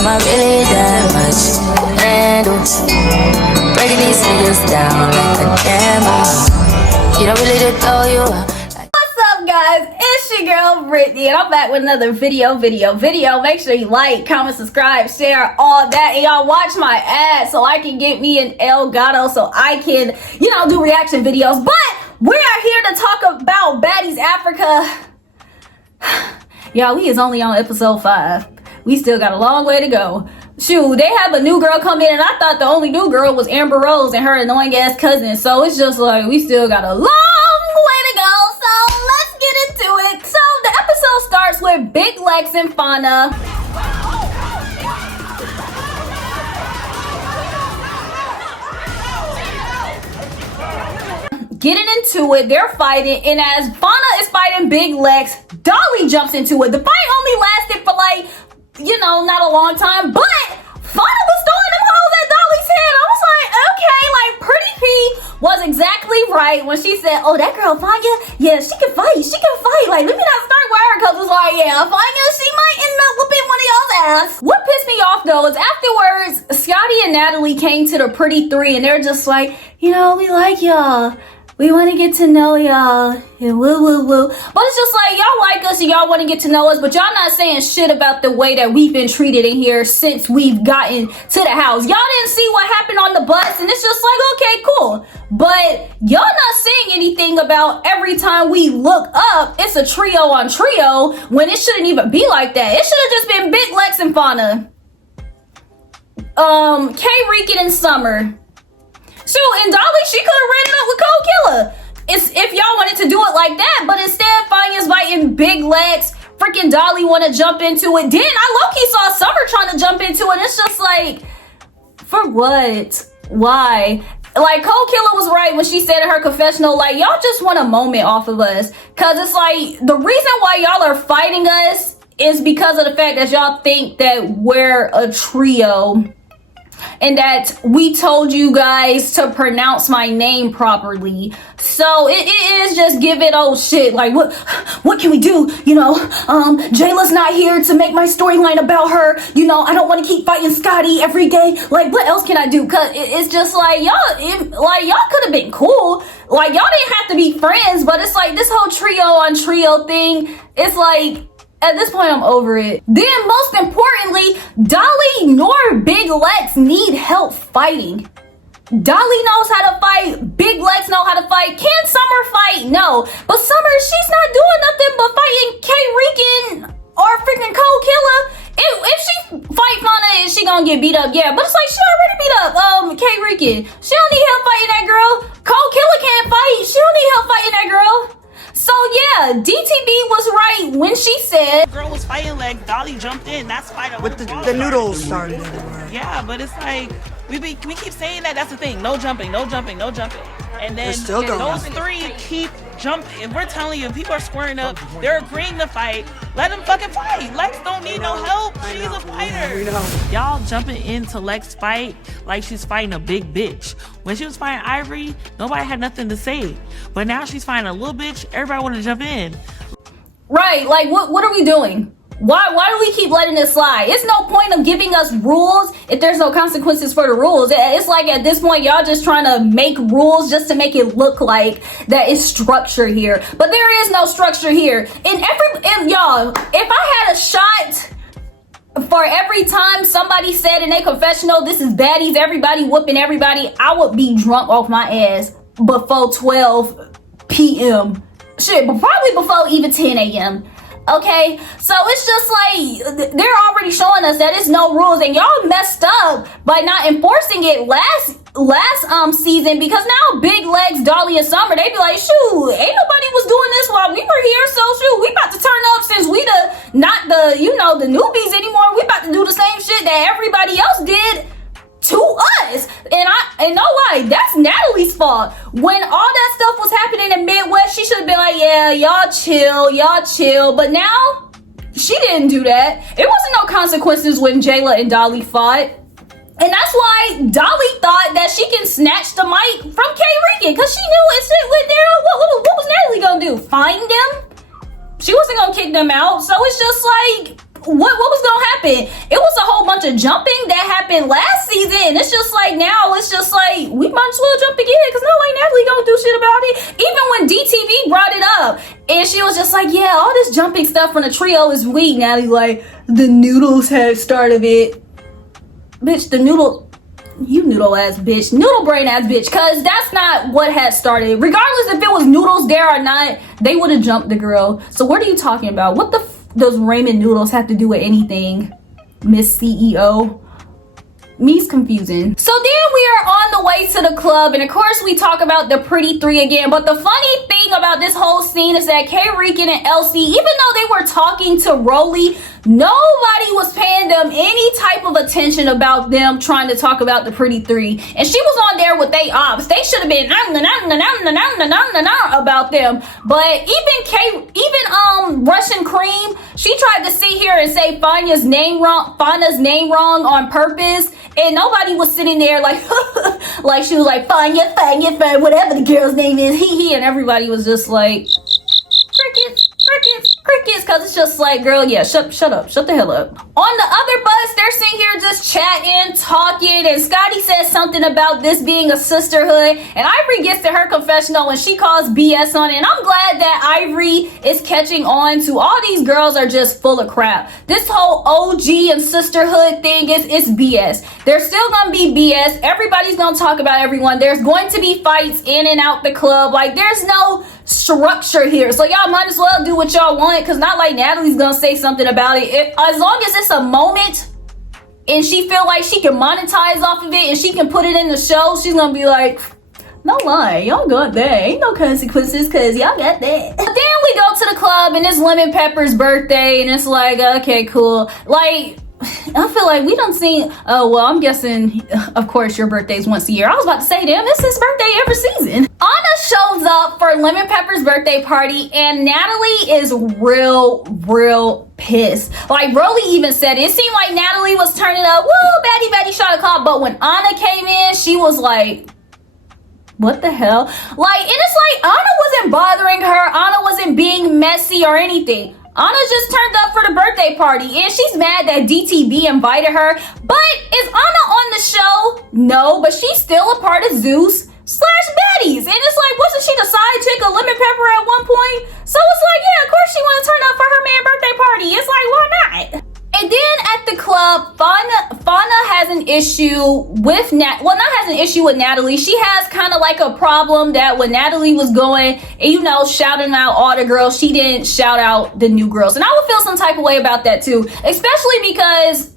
Am I really that much to handle? Breaking these niggas down like a camel. You don't really know you are. What's up, guys? It's your girl Brittany, and I'm back with another video. Make sure you like, comment, subscribe, share, all that, and y'all watch my ads so I can get me an El Gato so I can, do reaction videos. But we are here to talk about Baddies Africa. Y'all, we is only on episode 5. We still got a long way to go. Shoot, they have a new girl come in, and I thought the only new girl was Amber Rose and her annoying ass cousin. So it's just like we still got a long way to go. So let's get into it. So the episode starts with Big Lex and Fauna. Getting into it, they're fighting, and as Fauna is fighting Big Lex, Dolly jumps into it. The fight only lasted for not a long time, but Fauna was throwing them hoes at Dolly's head. I was like, okay, Pretty P was exactly right when she said, oh, that girl Fanya, yeah, she can fight. Let me not start with her, because it's like, yeah, Fanya, she might end up whooping one of y'all's ass. What pissed me off, though, is afterwards, Scotty and Natalie came to the Pretty Three, and they're just like, we like y'all. We want to get to know y'all, and woo. But it's just like, y'all like us and y'all want to get to know us, but y'all not saying shit about the way that we've been treated in here since we've gotten to the house. Y'all didn't see what happened on the bus, and it's just like, okay, cool. But y'all not saying anything about every time we look up, it's a trio on trio, when it shouldn't even be like that. It should have just been Big Lex and Fauna. K-Rican and Summer. Shoot, and Dolly, she could have ran it up with Cold Killer. It's if y'all wanted to do it like that, but instead, Fanya's fighting Big Lex. Freaking Dolly want to jump into it. Then I low-key saw Summer trying to jump into it. It's just like, for what? Why? Cold Killer was right when she said in her confessional, y'all just want a moment off of us. Because it's like, the reason why y'all are fighting us is because of the fact that y'all think that we're a trio. And that we told you guys to pronounce my name properly. So it is just give it oh shit. What can we do? Jayla's not here to make my storyline about her. I don't want to keep fighting Scotty every day. What else can I do? Cause it's just y'all could have been cool. Y'all didn't have to be friends, but it's like this whole trio on trio thing. It's like, at this point, I'm over it. Then, most importantly, Dolly nor Big Lex need help fighting. Dolly knows how to fight. Big Lex know how to fight. Can Summer fight? No. But Summer, she's not doing nothing but fighting K-Rican or freaking Cold Killer. If she fight Fauna, is she gonna get beat up? Yeah, but it's like she already beat up K-Rican. She don't need help fighting that girl. Cold Killer can't fight. She don't need help fighting that girl. So yeah, DTB was right when she said the girl was fighting Dolly jumped in. That's fight with the noodles started everywhere. Yeah, but it's like we keep saying that. That's the thing. No jumping. And then those three keep jumping. We're telling you, people are squaring up. They're agreeing to fight. Let them fucking fight. Lex don't need no help. She's a fighter. Y'all jumping into Lex fight like she's fighting a big bitch. When she was fighting Ivory, nobody had nothing to say. But now she's fighting a little bitch. Everybody want to jump in. Right, what are we doing? Why do we keep letting this slide? It's no point of giving us rules if there's no consequences for the rules. It's like at this point, y'all just trying to make rules just to make it look like that is structure here. But there is no structure here. Y'all, if I had a shot for every time somebody said in a confessional, this is Baddies, everybody whooping everybody, I would be drunk off my ass before 12 p.m. Shit, but probably before even 10 a.m. Okay, so it's just like they're already showing us that it's no rules, and y'all messed up by not enforcing it last season, because now Big Legs, Dolly, and Summer, they be like, shoot, ain't nobody was doing this while we were here, so shoot, we about to turn up since we not the newbies anymore. We about to do the same shit that everybody else did to us. And no lie, that's Natalie's fault. When all that stuff was happening in Midwest, she should have been like, yeah, y'all chill. But now, she didn't do that. It wasn't no consequences when Jayla and Dolly fought. And that's why Dolly thought that she can snatch the mic from K-Rican, because she knew it shit went there. What was Natalie gonna do? Find them? She wasn't gonna kick them out. So it's just like, what was gonna happen? It was a whole bunch of jumping that happened last season. It's just like now, it's just like we might as well jump again because no, like Natalie gonna do shit about it. Even when DTV brought it up, and she was just like, yeah, all this jumping stuff from the trio is weak. Natalie like, the noodles have started it. Bitch, the noodle. You noodle ass bitch, noodle brain ass bitch, cause that's not what had started. Regardless if it was noodles there or not, they would have jumped the girl. So what are you talking about? What the does ramen noodles have to do with anything, Miss CEO? Me's confusing. So then we are on the way to the club, and of course we talk about the pretty three again. But the funny thing about this whole scene is that K. Rican and LC, even though they were talking to Rolly, nobody was paying them any type of attention about them trying to talk about the pretty three. And she was on there with they ops. They should have been about them. But even Russian Cream, she tried to sit here and say Fanya's name wrong on purpose. And nobody was sitting there like, like she was like, Fanya, whatever the girl's name is, he, and everybody was just like, crickets, cause it's just like, girl, yeah, shut up, shut the hell up. On the other bus, they're sitting here just chatting, talking, and Scotty says something about this being a sisterhood, and Ivory gets to her confessional and she calls BS on it, and I'm glad that Ivory is catching on to all these girls are just full of crap. This whole OG and sisterhood thing it's BS. There's still gonna be BS. Everybody's gonna talk about everyone. There's going to be fights in and out the club. Like, there's no structure here, so y'all might as well do what y'all want, because not like Natalie's gonna say something about it. As long as it's a moment and she feel like she can monetize off of it and she can put it in the show, she's gonna be like, no lie, y'all got that, ain't no consequences because y'all got that. But then we go to the club and it's Lemon Pepper's birthday, and it's like, okay, cool. Like, I feel like we don't see, oh, well, I'm guessing, of course, your birthday's once a year. I was about to say, damn, it's his birthday every season. Anna shows up for Lemon Pepper's birthday party, and Natalie is real pissed. Like, Rolly even said it seemed like Natalie was turning up, woo, baddie shot a call, but when Anna came in, she was like, what the hell? Like, and it's like, Anna wasn't bothering her, Anna wasn't being messy or anything. Anna just turned up for the birthday party, and she's mad that DTB invited her. But is Anna on the show? No, but she's still a part of Zeus / Baddies. And it's like, wasn't she the side chick of Lemon Pepper at one point? So it's like, yeah, of course she want to turn up for her man's birthday party. It's like, why not? And then at the club, Fauna has an issue with Natalie. She has kind of like a problem that when Natalie was going and, you know, shouting out all the girls, she didn't shout out the new girls. And I would feel some type of way about that too, especially because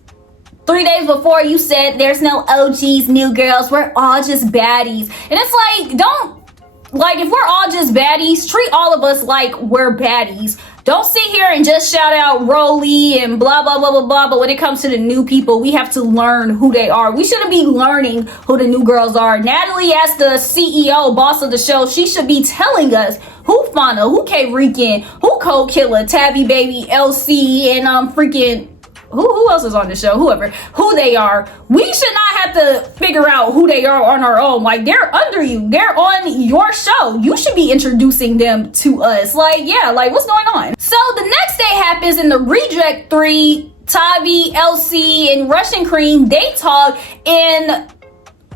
3 days before you said there's no OGs, new girls, we're all just baddies. And it's like, if we're all just baddies, treat all of us like we're baddies. Don't sit here and just shout out Rolly and blah, blah, blah, blah, blah. But when it comes to the new people, we have to learn who they are. We shouldn't be learning who the new girls are. Natalie, as the CEO, boss of the show, she should be telling us who Fauna, who K. Rican, who Cold Killer, Tabby Baby, LC, and freaking... Who else is on the show? Who they are. We should not have to figure out who they are on our own. Like, they're under you. They're on your show. You should be introducing them to us. Like, yeah, like, what's going on? So the next day happens in the Reject 3, Tavi, LC, and Russian Cream, they talk, and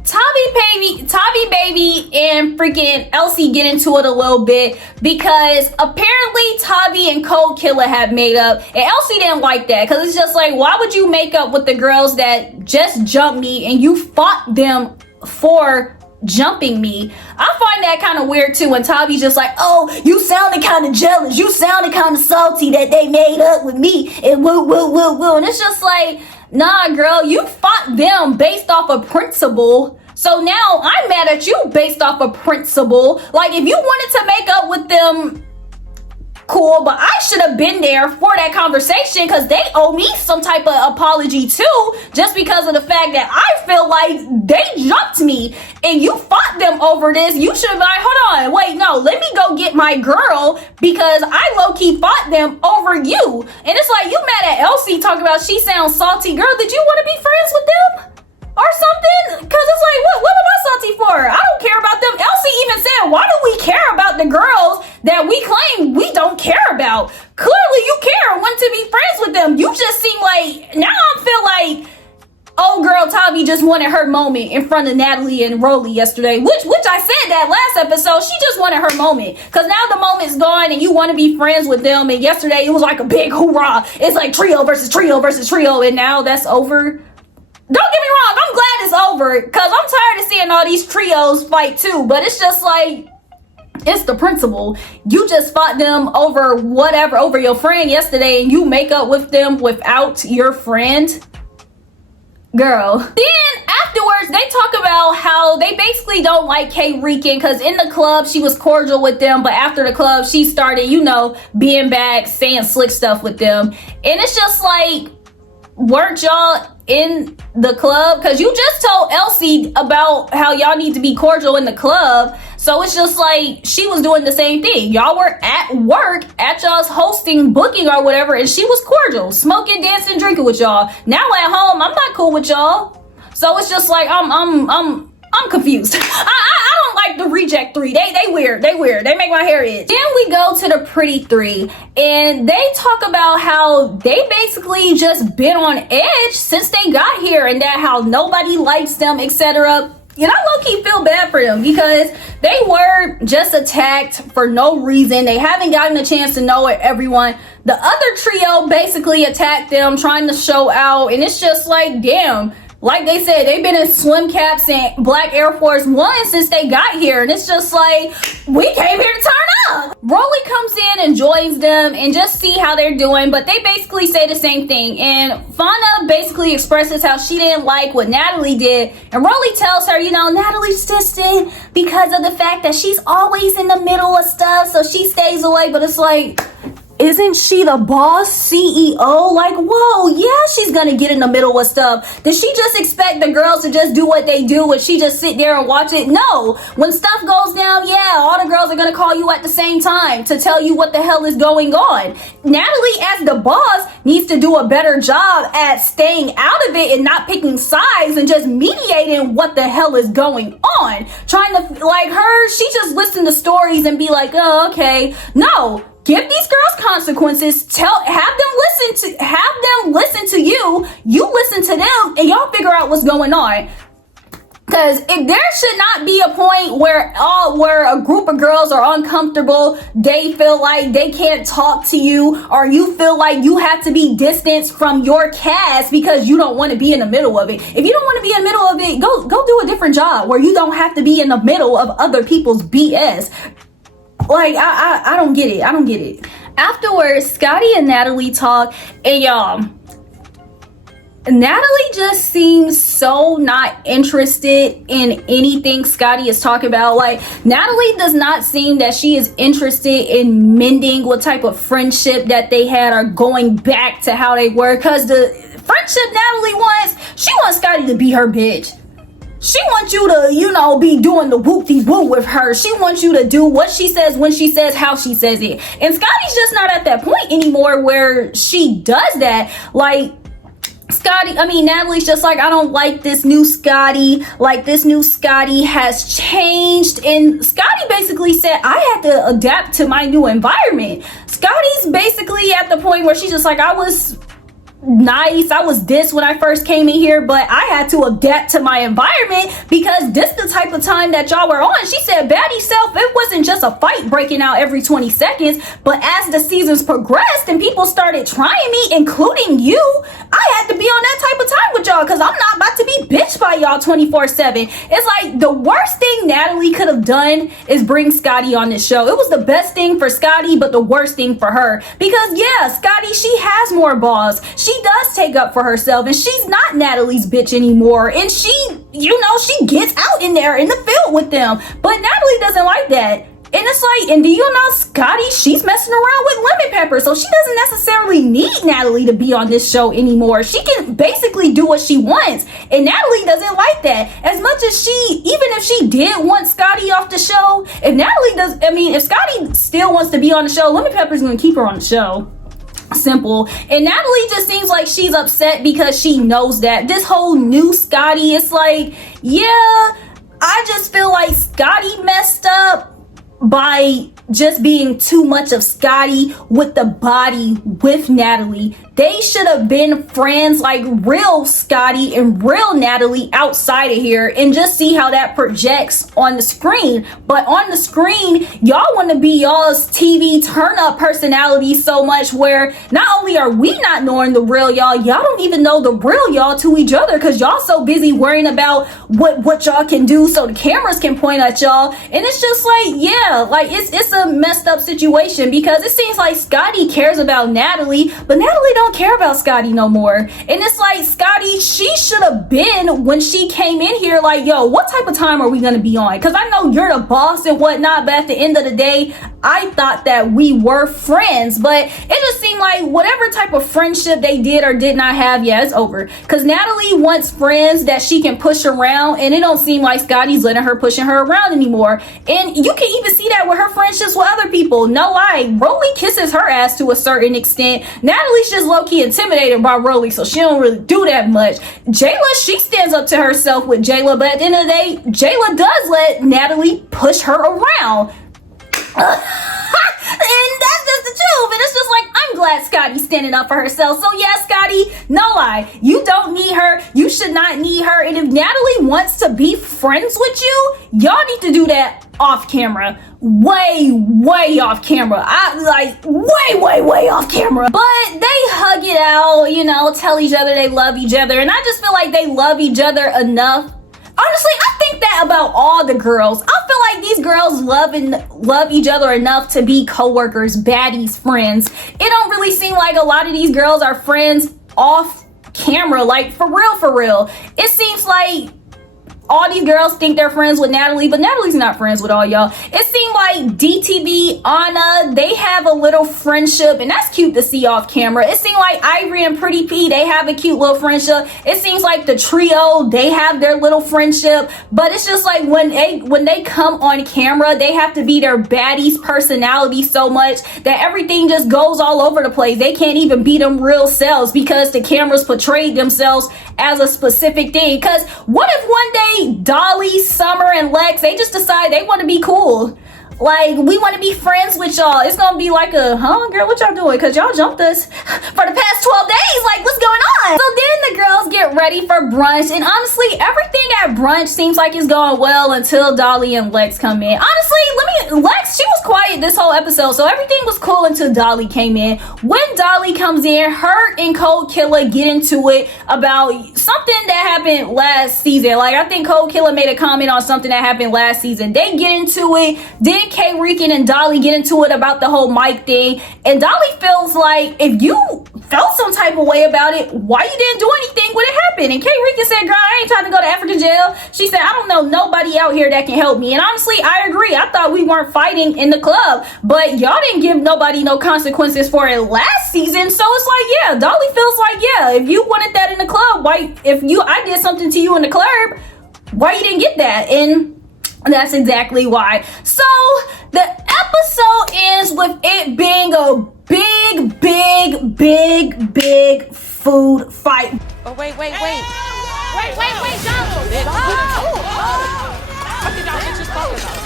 Tavi Baby and freaking Elsie get into it a little bit because apparently Tavi and Cold Killer have made up, and Elsie didn't like that because it's just like, why would you make up with the girls that just jumped me and you fought them for jumping me? I find that kind of weird too when Tavi's just like, oh, you sounded kind of jealous, you sounded kind of salty that they made up with me and woo, and it's just like, nah, girl, you fought them based off a principle. So now I'm mad at you based off a principle. Like, if you wanted to make up with them, cool, but I should have been there for that conversation because they owe me some type of apology too, just because of the fact that I feel like they jumped me and you fought them over this. You should have been like, hold on, wait, no, let me go get my girl because I low-key fought them over you. And it's like, you mad at Elsie talking about she sounds salty. Girl, did you want to be friends with them? Or something? Because it's like, what am I salty for? I don't care about them. Elsie even said, why do we care about the girls that we claim we don't care about? Clearly you care, want to be friends with them. You just Javi just wanted her moment in front of Natalie and Rolly yesterday, which I said that last episode. She just wanted her moment, because now the moment's gone and you want to be friends with them, and yesterday it was like a big hoorah. It's like trio versus trio versus trio, and now that's over. Don't get me wrong, I'm glad it's over, because I'm tired of seeing all these trios fight too, but it's just like, it's the principle. You just fought them over whatever, over your friend yesterday, and you make up with them without your friend? Girl. Then afterwards, they talk about how they basically don't like Kay Rican, because in the club, she was cordial with them, but after the club, she started, you know, being back, saying slick stuff with them. And it's just like, weren't y'all in the club? Because you just told Elsie about how y'all need to be cordial in the club. So it's just like, she was doing the same thing. Y'all were at work, at y'all's hosting, booking or whatever, and she was cordial, smoking, dancing, drinking with y'all. Now at home, I'm not cool with y'all. So it's just like, I'm confused. I don't like the reject three. They weird. They make my hair itch. Then we go to the pretty three, and they talk about how they basically just been on edge since they got here, and that how nobody likes them, etc. And I low-key feel bad for them, because they were just attacked for no reason. They haven't gotten a chance to know everyone. The other trio basically attacked them, trying to show out, and it's just like, damn. Like they said, they've been in swim caps and black Air Force One since they got here. And it's just like, we came here to turn up. Rolly comes in and joins them and just see how they're doing. But they basically say the same thing. And Fauna basically expresses how she didn't like what Natalie did. And Rolly tells her, you know, Natalie's distant because of the fact that she's always in the middle of stuff. So she stays away. But it's like, isn't she the boss, CEO? Like, whoa, yeah, she's gonna get in the middle of stuff. Did she just expect the girls to just do what they do and she just sit there and watch it? No. When stuff goes down, yeah, all the girls are gonna call you at the same time to tell you what the hell is going on. Natalie, as the boss, needs to do a better job at staying out of it and not picking sides and just mediating what the hell is going on. Trying to, like her, she just listen to stories and be like, oh, okay. No. Give these girls consequences. Have them listen to you. You listen to them, and y'all figure out what's going on. Because if there should not be a point where a group of girls are uncomfortable, they feel like they can't talk to you, or you feel like you have to be distanced from your cast because you don't want to be in the middle of it. If you don't want to be in the middle of it, go do a different job where you don't have to be in the middle of other people's BS. Like, I don't get it. I don't get it. Afterwards, Scotty and Natalie talk, and y'all, Natalie just seems so not interested in anything Scotty is talking about. Like, Natalie does not seem that she is interested in mending what type of friendship that they had or going back to how they were. Because the friendship Natalie wants, she wants Scotty to be her bitch. She wants you to, you know, be doing the whoop-de-woo with her. She wants you to do what she says, when she says, how she says it. And Scotty's just not at that point anymore where she does that. Like, Natalie's just like, I don't like this new Scotty. Like, this new Scotty has changed. And Scotty basically said, I had to adapt to my new environment. Scotty's basically at the point where she's just like, I was nice, I was this when I first came in here, but I had to adapt to my environment because this the type of time that y'all were on. She said, Baddies self, it wasn't just a fight breaking out every 20 seconds, but as the seasons progressed and people started trying me, including you, I had to be on that type of time with y'all because I'm not about to be bitched by y'all 24/7. It's like the worst thing Natalie could have done is bring Scotty on this show. It was the best thing for Scotty, but the worst thing for her because yeah, Scotty, she has more balls. She does take up for herself, and she's not Natalie's bitch anymore, and she, you know, she gets out in there in the field with them, but Natalie doesn't like that. And it's like, and do you know Scotty, she's messing around with Lemon Pepper, so she doesn't necessarily need Natalie to be on this show anymore. She can basically do what she wants, and Natalie doesn't like that. As much as even if she did want Scotty off the show, if Scotty still wants to be on the show, Lemon Pepper's gonna keep her on the show. Simple. And Natalie just seems like she's upset because she knows that this whole new Scotty, it's like, yeah, I just feel like Scotty messed up by just being too much of Scotty with the body with Natalie. they should have been friends, like real Scotty and real Natalie outside of here, and just see how that projects on the screen. But on the screen, y'all want to be y'all's TV turn up personality so much where not only are we not knowing the real y'all don't even know the real y'all to each other, because y'all so busy worrying about what y'all can do so the cameras can point at y'all. And it's just like, yeah, like it's a messed up situation, because it seems like Scotty cares about Natalie, but Natalie don't care about Scotty no more. And it's like, Scotty, she should have been, when she came in here, like, yo, what type of time are we gonna be on? Because I know you're the boss and whatnot, but at the end of the day, I thought that we were friends. But it just seemed like whatever type of friendship they did or did not have, yeah, it's over. Because Natalie wants friends that she can push around, and it don't seem like Scotty's letting her pushing her around anymore. And you can even see that with her friendships with other people. No lie, Rolly kisses her ass to a certain extent. Natalie's just low-key intimidated by Rolly, so she don't really do that much. Jayla, she stands up to herself with Jayla, but at the end of the day, Jayla does let Natalie push her around. And that's just the truth. And it's just like, I'm glad Scotty's standing up for herself. So yeah, Scotty, no lie, you don't need her. You should not need her. And if Natalie wants to be friends with you, y'all need to do that off camera. Way off camera. Way off camera. But they hug it out, you know, tell each other they love each other. And I just feel like they love each other enough. Honestly, I think that about all the girls. I feel like these girls love each other enough to be co-workers, baddies, friends. It don't really seem like a lot of these girls are friends off camera, like for real. It seems like all these girls think they're friends with Natalie, but Natalie's not friends with all y'all. It seemed like DTB, Anna, they have a little friendship, and that's cute to see off camera. It seemed like Ivory and Pretty P, they have a cute little friendship. It seems like the trio, they have their little friendship, but it's just like when they come on camera, they have to be their baddies personality so much that everything just goes all over the place. They can't even be them real selves because the cameras portrayed themselves as a specific thing. Because what if one day Dolly, Summer, and Lex, they just decide they want to be cool? Like, we want to be friends with y'all. It's gonna be like a, girl, what y'all doing? Because y'all jumped us for the past 12 days. Like, what's going on? So then the girls get ready for brunch. And honestly, everything at brunch seems like it's going well until Dolly and Lex come in. Honestly, Lex, she was quiet this whole episode. So everything was cool until Dolly came in. When Dolly comes in, her and Cold Killer get into it about something that happened last season. Like, I think Cold Killer made a comment on something that happened last season. They get into it. Then K Rican and Dolly get into it about the whole mic thing, and Dolly feels like if you felt some type of way about it, why you didn't do anything when it happened? And K Rican said, girl, I ain't trying to go to African jail. She said, I don't know nobody out here that can help me. And honestly, I agree. I thought we weren't fighting in the club, but y'all didn't give nobody no consequences for it last season. So it's like, yeah, Dolly feels like, yeah, if you wanted that in the club, why, I did something to you in the club, why you didn't get that? And that's exactly why. So the episode ends with it being a big food fight. Oh, wait, Joe. What did y'all bitches talk about?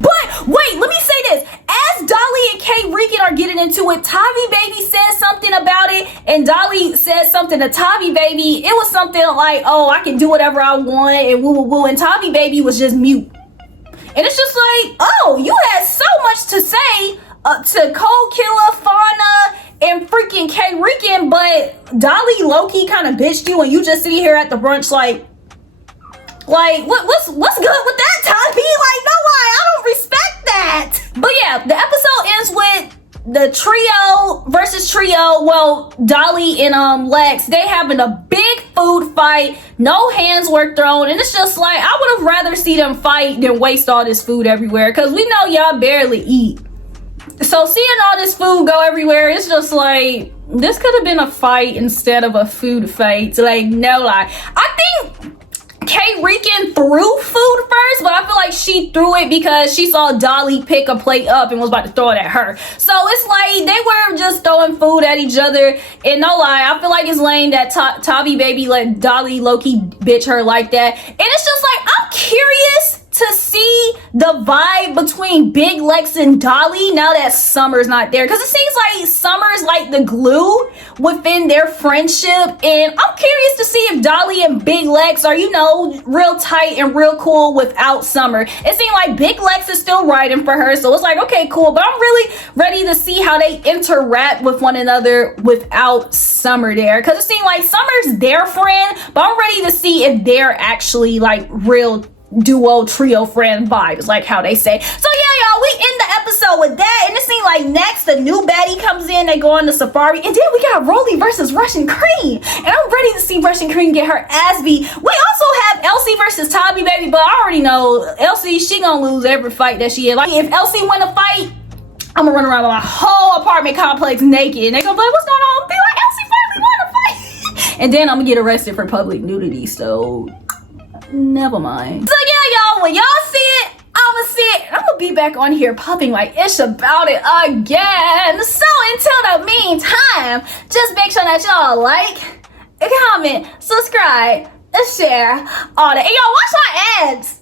But wait, let me say this. As Dolly and K Rican are getting into it, Tavi Baby says something about it, and Dolly says something to Tavi Baby. It was something like, oh, I can do whatever I want, and woo, and Tavi Baby was just mute. And it's just like, oh, you had so much to say to Cold Killer, Fauna, and freaking K Rican, but Dolly low-key kind of bitched you, and you just sitting here at the brunch like what's good with that, Tavi? Like, no lie, I don't respect that. But yeah, the episode ends with the trio versus trio. Well, Dolly and Lex, they having a big food fight. No hands were thrown, and it's just like, I would have rather see them fight than waste all this food everywhere, because we know y'all barely eat. So seeing all this food go everywhere, it's just like, this could have been a fight instead of a food fight. Like, no lie. I think K Rican threw food first, but I feel like she threw it because she saw Dolly pick a plate up and was about to throw it at her. So it's like they were just throwing food at each other. And no lie, I feel like it's lame that Tavi Baby let Dolly low-key bitch her like that. And it's just like, I'm curious to see the vibe between Big Lex and Dolly now that Summer's not there? Because it seems like Summer's like the glue within their friendship. And I'm curious to see if Dolly and Big Lex are, you know, real tight and real cool without Summer. It seemed like Big Lex is still writing for her. So it's like, okay, cool. But I'm really ready to see how they interact with one another without Summer there. Because it seemed like Summer's their friend. But I'm ready to see if they're actually like real duo trio friend vibes, like how they say. So yeah, y'all, we end the episode with that, and it seems like next the new baddie comes in. They go on the safari, and then we got Rolly versus Russian Cream, and I'm ready to see Russian Cream get her ass beat. We also have Elsie versus Tommy, baby, but I already know Elsie, she gonna lose every fight that she is. Like, if Elsie win a fight, I'm gonna run around with my whole apartment complex naked, and they gonna be like, what's going on? Be like, Elsie finally won a fight. And then I'm gonna get arrested for public nudity, so never mind. So yeah, y'all, when y'all see it, I'ma see it, and I'm gonna be back on here popping like ish about it again. So until the meantime, just make sure that y'all like, comment, subscribe, and share all that. And y'all, watch my ads.